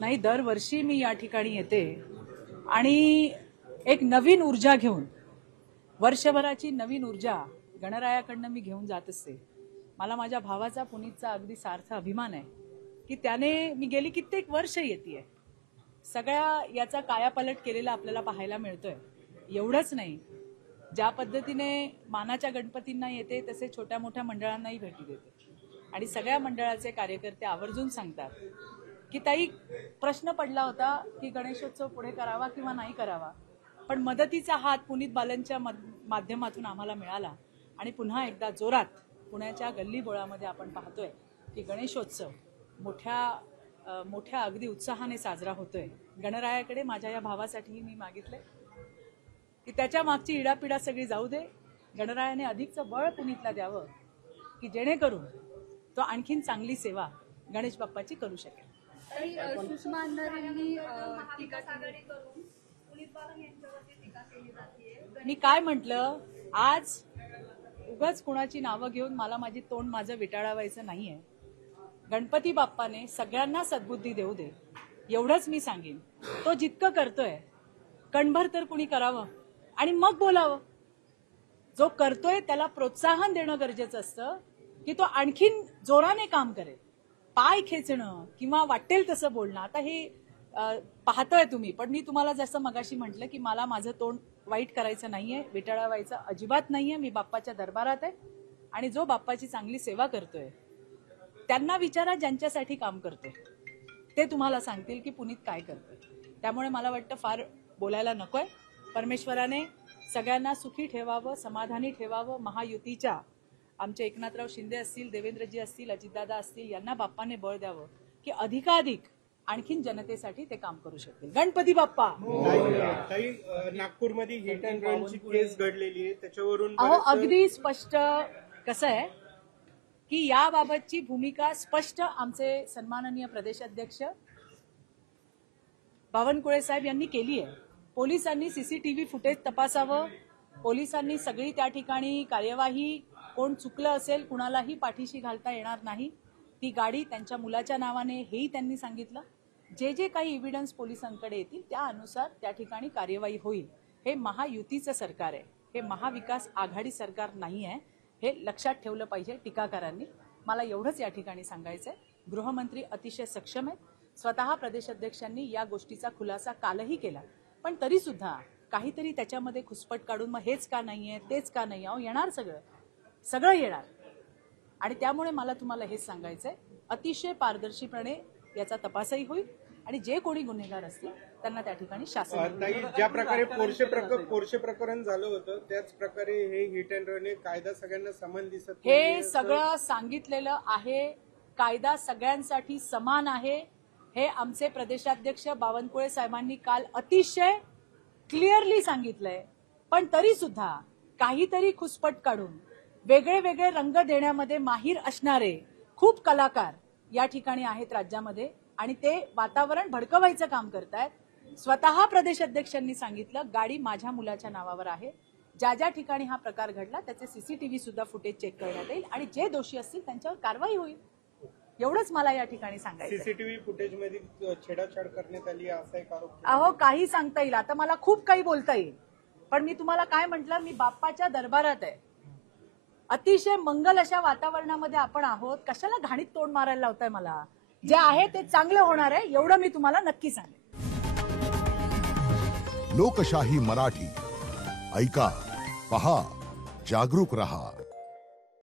नाही, दरवर्षी मी या ठिकाणी येते आणि एक नवीन ऊर्जा घेऊन, वर्षभराची नवीन ऊर्जा गणरायाकडनं मी घेऊन जात असते. मला माझ्या भावाचा, पुनीतचा अगदी सार्थ अभिमान आहे की त्याने, मी गेली कित्येक वर्ष येतेय, सगळ्या याचा कायापालट केलेला आपल्याला पाहायला मिळतोय. एवढंच नाही, ज्या पद्धतीने मानाच्या गणपतींना येते तसे छोट्या मोठ्या मंडळांनाही भेटी देते आणि सगळ्या मंडळाचे कार्यकर्ते आवर्जून सांगतात की ताई, प्रश्न पडला होता की गणेशोत्सव पुढे करावा किंवा नाही करावा, पण मदतीचा हात पुनीत बालनच्या माध्यमातून आम्हाला मिळाला आणि पुन्हा एकदा जोरात पुण्याच्या गल्ली बोळामध्ये आपण पाहतोय की गणेशोत्सव मोठ्या अगदी उत्साहाने साजरा होतोय. गणरायाकडे माझ्या या भावासाठीही मी मागितलंय की त्याच्या मागची इडापिडा सगळी जाऊ दे, गणरायाने अधिकचं बळ पुनीतला द्यावं की जेणेकरून तो आणखीन चांगली सेवा गणेश बाप्पाची करू शकेल. सुषमा अंधारेंनी मी काय म्हटलं, आज उगाच कुणाची नावं घेऊन मला माझं विटाळावायचं नाहीये. गणपती बाप्पाने सगळ्यांना सद्बुद्धी देऊ दे, एवढंच मी सांगेन. तो जितकं करतोय, कणभर तर कुणी करावं आणि मग बोलावं. जो करतोय त्याला प्रोत्साहन देणं गरजेचं असतं की तो आणखीन जोराने काम करेल. पाय खेचणं किंवा वाटेल तसं बोलणं, आता हे पाहतोय तुम्ही, पण मी तुम्हाला जसं मगाशी म्हटलं की मला माझं तोंड वाईट करायचं नाहीये, विटाळावायचं अजिबात नाहीये. मी बाप्पाच्या दरबारात आहे आणि जो बाप्पाची चांगली सेवा करतोय त्यांना विचारा, ज्यांच्यासाठी काम करतोय ते तुम्हाला सांगतील की पुनीत काय करतोय. त्यामुळे मला वाटतं फार बोलायला नकोय. परमेश्वराने सगळ्यांना सुखी ठेवावं, समाधानी ठेवावं. महायुतीच्या आमचे एकनाथराव शिंदे असतील, देवेंद्रजी असतील, अजितदादा असतील, यांना बाप्पाने बळ द्यावं की अधिकाधिक आणखीन जनतेसाठी ते काम करू शकतील. गणपती बाप्पा. नागपूरमध्ये हिट अँड रनची केस घडलेली आहे, त्याच्यावरून अगदी स्पष्ट कसं आहे की याबाबतची भूमिका स्पष्ट आमचे सन्माननीय प्रदेशाध्यक्ष बावनकुळे साहेब यांनी केली आहे. पोलिसांनी सीसीटीव्ही फुटेज तपासावं, पोलिसांनी सगळी त्या ठिकाणी कार्यवाही, कोण चुकलं असेल कुणालाही पाठीशी घालता येणार नाही. ती गाडी त्यांच्या मुलाच्या नावाने, हेही त्यांनी सांगितलं. जे काही एव्हिडन्स पोलिसांकडे येतील त्यानुसार त्या ठिकाणी कार्यवाही होईल. हे महायुतीचं सरकार आहे, हे महाविकास आघाडी सरकार नाही आहे, हे लक्षात ठेवलं पाहिजे टीकाकारांनी. मला एवढंच या ठिकाणी सांगायचंय. गृहमंत्री अतिशय सक्षम आहेत. स्वतः प्रदेशाध्यक्षांनी या गोष्टीचा खुलासा कालही केला, पण तरी सुद्धा काहीतरी त्याच्यामध्ये खुसपट काढून मग हेच का नाहीये, तेच का नाही, येणार सगळं येणार. आणि त्यामुळे मला तुम्हाला हेच सांगायचंय, अतिशय पारदर्शीपणे याचा तपासही होईल आणि जे कोणी गुन्हेगार असतील त्यांना त्या ठिकाणी शासन. ज्या प्रकारे पोर्शे प्रकरण झालं होतं त्याच प्रकारे हे हिट अँड रन कायदा सगळ्यांना समान दिसत, हे सगळं सांगितलेलं आहे. कायदा सगळ्यांसाठी समान आहे हे आमचे प्रदेशाध्यक्ष बावनकुळे साहेबांनी काल अतिशय क्लिअरली सांगितलंय. पण तरी सुद्धा काहीतरी खुसपट काढून वेगळे वेगळे रंग देण्यामध्ये माहीर असणारे खूप कलाकार या ठिकाणी आहेत राज्यामध्ये आणि ते वातावरण भडकवायचं काम करतायत. स्वतः प्रदेशाध्यक्षांनी सांगितलं, गाडी माझ्या मुलाच्या नावावर आहे. ज्या ठिकाणी हा प्रकार घडला त्याचे सीसीटीव्ही सुद्धा फुटेज चेक करण्यात येईल आणि जे दोषी असतील त्यांच्यावर कारवाई होईल. एवढंच मला या ठिकाणी सांगायचं. सीसीटीव्ही फुटेजमध्ये छेडाछाड करण्यात आली असा एक आरोप. अहो, काही सांगता येईल, आता मला खूप काही बोलता येईल, पण मी तुम्हाला काय म्हटलं, मी बाप्पाच्या दरबारात आहे. अतिशय मंगल अशा वातावरणामध्ये आपण आहोत. कशाला घाणीत तोंड मारायला लावताय मला? जे आहे ते चांगलं होणार आहे एवढं मी तुम्हाला नक्की सांगेन. लोकशाही मराठी ऐका, पहा, जागरूक रहा.